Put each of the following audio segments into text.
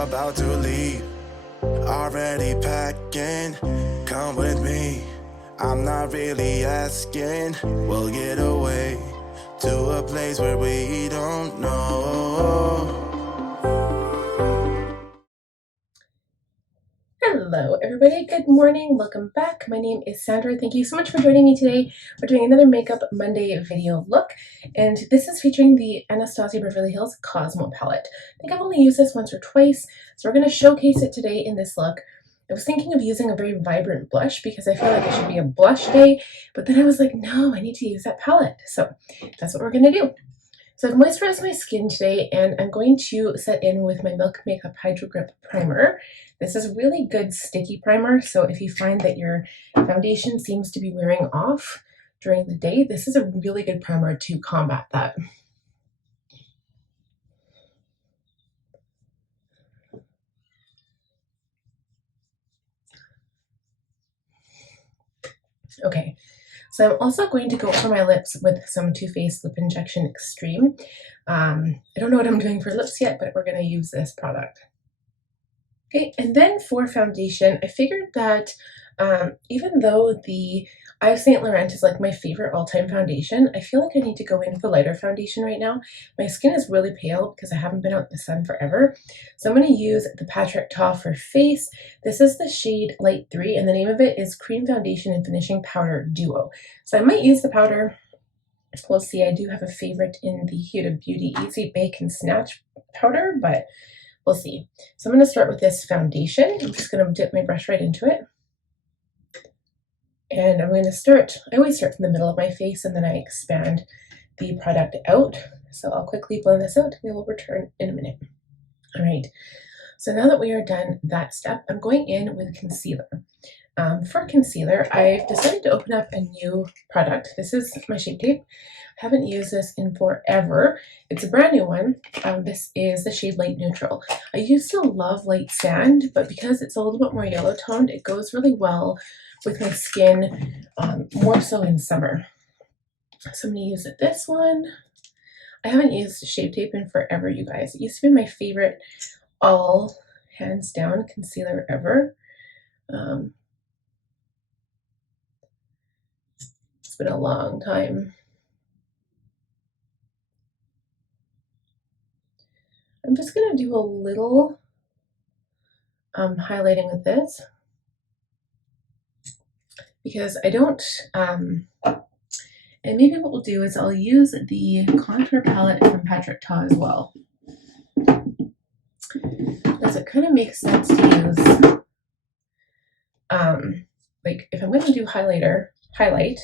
about to leave. Already packing, come with me. I'm not really asking. We'll get away to a place where we don't know. Hello everybody, good morning, welcome back. My name is Sandra. Thank you so much for joining me today. We're doing another Makeup Monday video look, and this is featuring the Anastasia Beverly Hills Cosmo palette. I think I've only used this once or twice, so we're going to showcase it today in this look. I was thinking of using a very vibrant blush because I feel like it should be a blush day, but then I was like, no, I need to use that palette. So that's what we're going to do. So I've moisturized my skin today, and I'm going to set in with my Milk Makeup Hydrogrip primer. This is a really good sticky primer, so if you find that your foundation seems to be wearing off during the day, this is a really good primer to combat that. Okay, so I'm also going to go for my lips with some Too Faced Lip Injection Extreme. I don't know what I'm doing for lips yet, but we're going to use this product. Okay, and then for foundation, I figured that even though the Eye of St. Laurent is like my favorite all-time foundation, I feel like I need to go in with a lighter foundation right now. My skin is really pale because I haven't been out in the sun forever. So I'm going to use the Patrick Ta for Face. This is the shade Light 3, and the name of it is Cream Foundation and Finishing Powder Duo. So I might use the powder. We'll see. I do have a favorite in the Huda Beauty Easy Bake and Snatch powder, but we'll see. So I'm going to start with this foundation. I'm just going to dip my brush right into it. And I'm going to start, I always start from the middle of my face and then I expand the product out. So I'll quickly blend this out. We will return in a minute. All right. So now that we are done that step, I'm going in with concealer. For concealer, I've decided to open up a new product. This is my Shape Tape. I haven't used this in forever. It's a brand new one. This is the shade Light Neutral. I used to love Light Sand, but because it's a little bit more yellow toned, it goes really well with my skin, more so in summer. So I'm going to use this one. I haven't used Shape Tape in forever, you guys. It used to be my favorite, all hands down, concealer ever. It's been a long time. I'm just going to do a little highlighting with this because I don't, and maybe what we'll do is I'll use the contour palette from Patrick Ta as well. Because it kind of makes sense to use, like if I'm going to do highlight,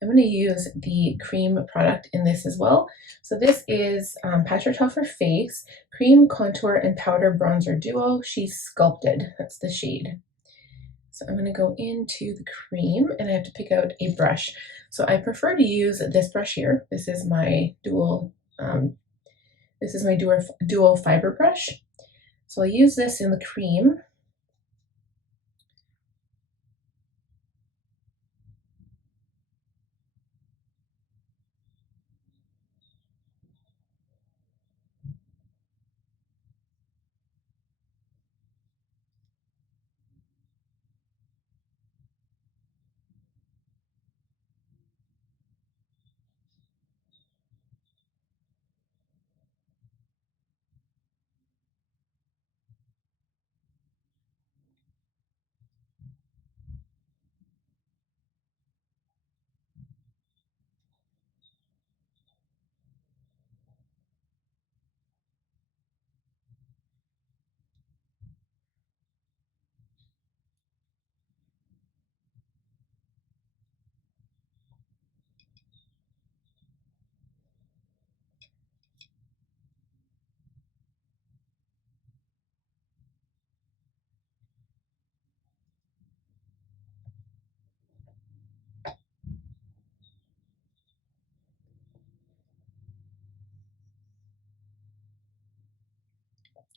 I'm going to use the Creme product in this as well. So this is Patrick Ta for Face, Cream Contour and Powder Bronzer Duo. She's Sculpted. That's the shade. So I'm going to go into the cream and I have to pick out a brush. So I prefer to use this brush here. This is my dual fiber brush. So I'll use this in the cream.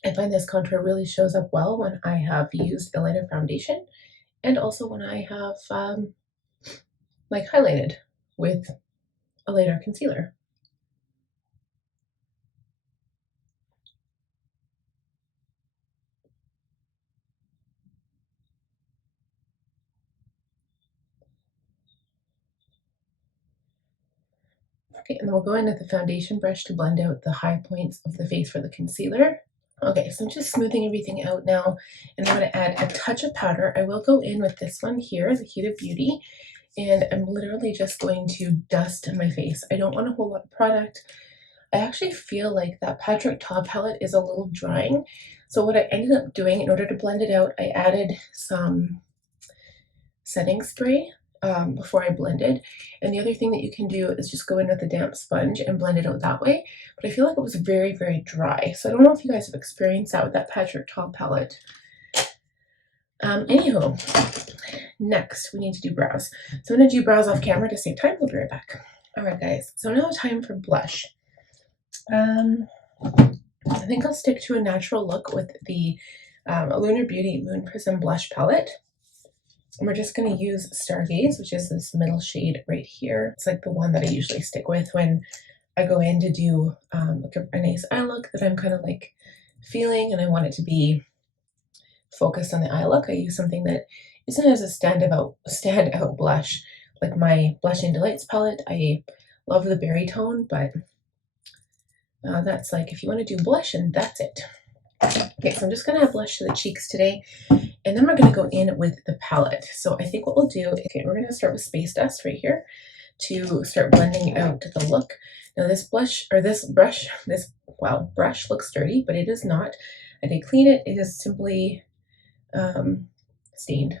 I find this contour really shows up well when I have used a lighter foundation and also when I have like highlighted with a lighter concealer. Okay, and then we'll go in with the foundation brush to blend out the high points of the face for the concealer. Okay, so I'm just smoothing everything out now, and I'm going to add a touch of powder. I will go in with this one here, the Huda Beauty, and I'm literally just going to dust my face. I don't want a whole lot of product. I actually feel like that Patrick Ta palette is a little drying. So what I ended up doing in order to blend it out, I added some setting spray before I blended. And the other thing that you can do is just go in with a damp sponge and blend it out that way. But I feel like it was very, very dry. So I don't know if you guys have experienced that with that Patrick Ta palette. Anywho, next we need to do brows. So I'm going to do brows off camera to save time. We'll be right back. All right, guys. So now time for blush. I think I'll stick to a natural look with the Lunar Beauty Moon Prism blush palette. And we're just going to use Stargaze, which is this middle shade right here. It's like the one that I usually stick with when I go in to do like a nice eye look that I'm kind of like feeling and I want it to be focused on the eye look. I use something that isn't as a standout blush like my Blush and Delights palette. I love the berry tone, but that's like if you want to do blush and that's it. Okay, so I'm just going to add blush to the cheeks today, and then we're going to go in with the palette. So I think what we'll do, okay, we're going to start with Space Dust right here to start blending out the look. Now this brush looks dirty, but it is not. I did clean it. It is simply stained.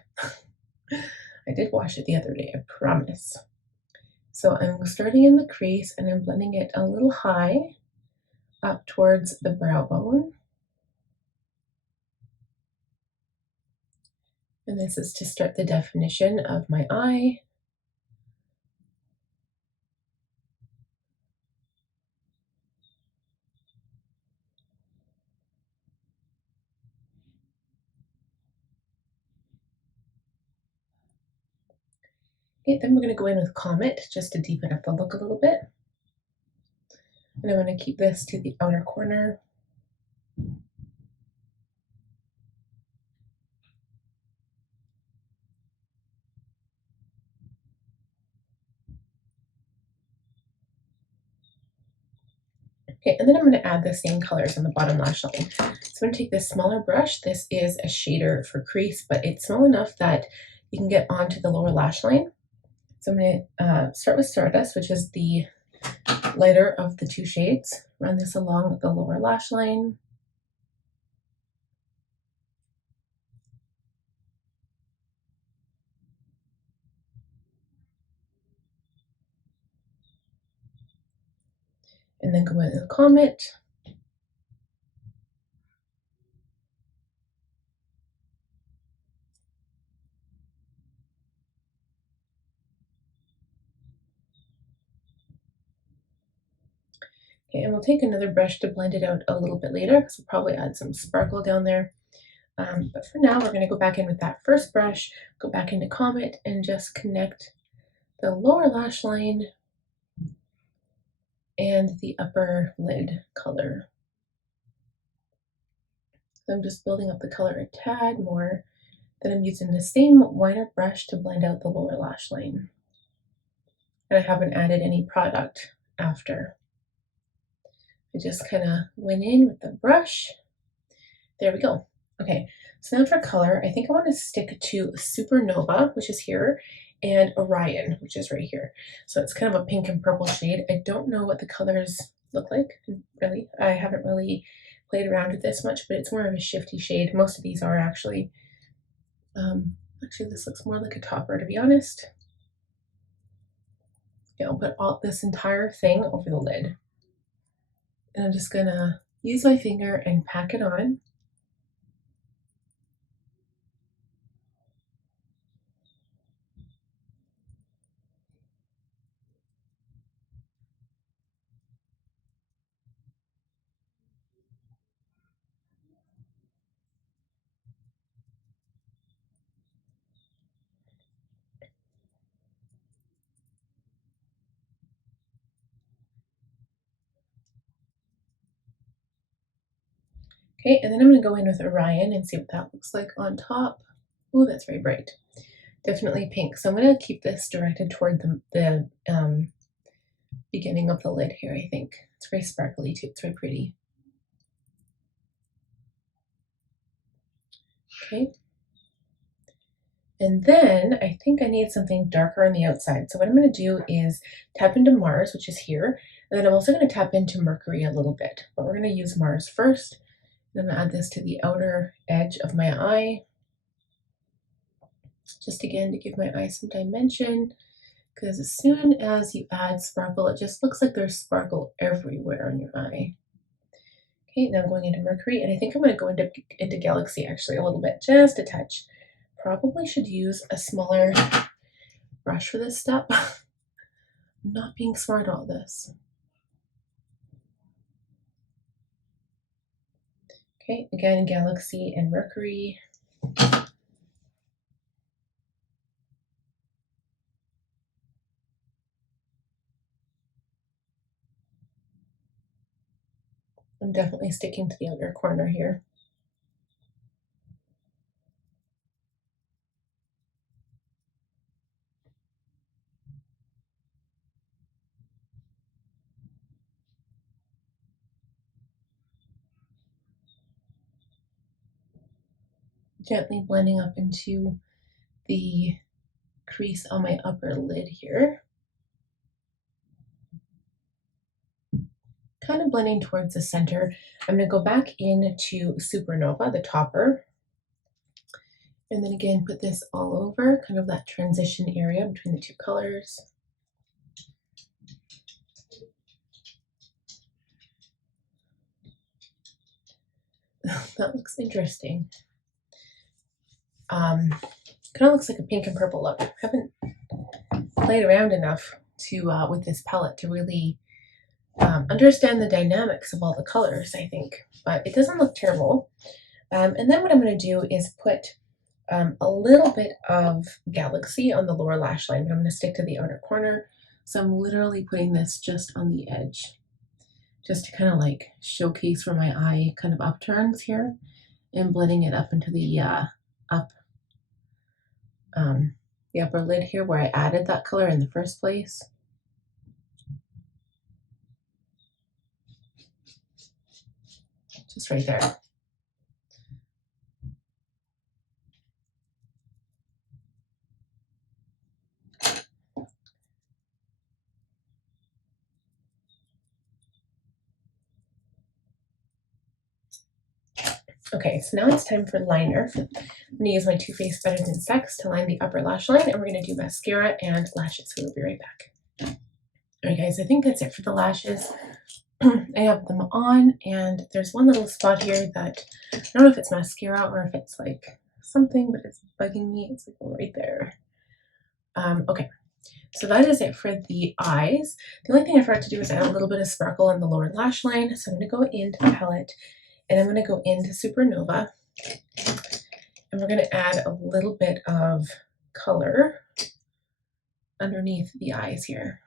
I did wash it the other day, I promise. So I'm starting in the crease and I'm blending it a little high up towards the brow bone. And this is to start the definition of my eye. Okay, then we're going to go in with Comet just to deepen up the look a little bit. And I'm going to keep this to the outer corner. Okay, and then I'm going to add the same colors on the bottom lash line. So I'm going to take this smaller brush. This is a shader for crease, but it's small enough that you can get onto the lower lash line. So I'm going to start with Stardust, which is the lighter of the two shades. Run this along the lower lash line. And then go in with Comet. Okay, and we'll take another brush to blend it out a little bit later because we'll probably add some sparkle down there. But for now, we're going to go back in with that first brush, go back into Comet, and just connect the lower lash line and the upper lid color. So I'm just building up the color a tad more. Then I'm using the same wider brush to blend out the lower lash line. And I haven't added any product after. I just kind of went in with the brush. There we go. Okay, so now for color, I think I want to stick to Supernova, which is here, and Orion, which is right here. So it's kind of a pink and purple shade. I don't know what the colors look like, really. I haven't really played around with this much, but it's more of a shifty shade. Most of these are actually. Actually, this looks more like a topper, to be honest. Okay, I'll put all this entire thing over the lid. And I'm just gonna use my finger and pack it on. Okay, and then I'm going to go in with Orion and see what that looks like on top. Oh, that's very bright. Definitely pink. So I'm going to keep this directed toward the beginning of the lid here, I think. It's very sparkly too, it's very pretty. Okay. And then I think I need something darker on the outside. So what I'm going to do is tap into Mars, which is here. And then I'm also going to tap into Mercury a little bit. But we're going to use Mars first. I'm going to add this to the outer edge of my eye. Just again to give my eye some dimension. Because as soon as you add sparkle, it just looks like there's sparkle everywhere on your eye. Okay, now I'm going into Mercury. And I think I'm going to go into Galaxy actually a little bit, just a touch. Probably should use a smaller brush for this step. I'm not being smart about this. Okay, again, Galaxy and Mercury. I'm definitely sticking to the outer corner here. Gently blending up into the crease on my upper lid here. Kind of blending towards the center. I'm going to go back into Supernova, the topper. And then again, put this all over, kind of that transition area between the two colors. That looks interesting. Kind of looks like a pink and purple look. I haven't played around enough to with this palette to really understand the dynamics of all the colors, I think, but it doesn't look terrible. And then what I'm going to do is put a little bit of Galaxy on the lower lash line, but I'm going to stick to the outer corner. So I'm literally putting this just on the edge, just to kind of like showcase where my eye kind of upturns here, and blending it up into the upper lid here where I added that color in the first place. Just right there. Okay, so now it's time for liner. I'm going to use my Too Faced Better Than Sex to line the upper lash line, and we're going to do mascara and lashes, so we'll be right back. Alright guys, I think that's it for the lashes. I have them on, and there's one little spot here that I don't know if it's mascara or if it's like something, but it's bugging me. It's like right there. Okay, so that is it for the eyes. The only thing I forgot to do is add a little bit of sparkle on the lower lash line, so I'm going to go into the palette. And I'm going to go into Supernova, and we're going to add a little bit of color underneath the eyes here.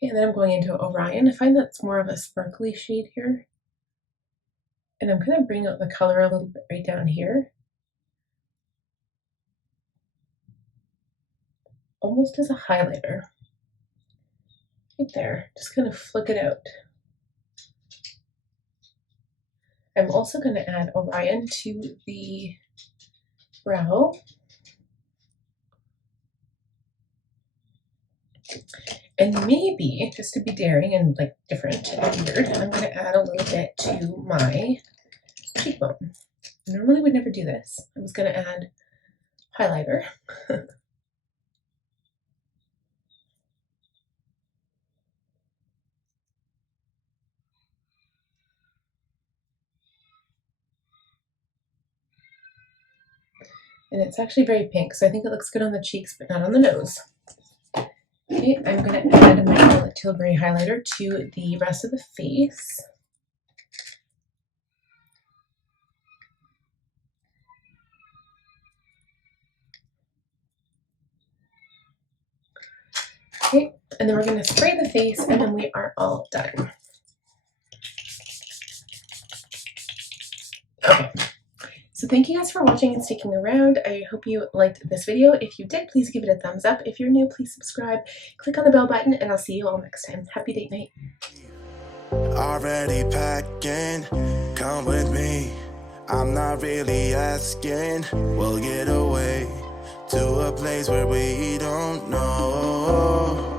Okay, and then I'm going into Orion. I find that's more of a sparkly shade here. And I'm going to bring out the color a little bit right down here. Almost as a highlighter. Right there. Just kind of flick it out. I'm also going to add Orion to the brow. And maybe, just to be daring and like different and weird, I'm going to add a little bit to my cheekbone. I normally would never do this. I was going to add highlighter. And it's actually very pink, so I think it looks good on the cheeks, but not on the nose. Okay, I'm going to add my Tilbury highlighter to the rest of the face. Okay, and then we're going to spray the face, and then we are all done. Okay, So thank you guys for watching and sticking around. I hope you liked this video. If you did, please give it a thumbs up. If you're new, please subscribe. Click on the bell button, and I'll see you all next time. Happy date night. Already packing, come with me. I'm not really asking. We'll get away to a place where we don't know.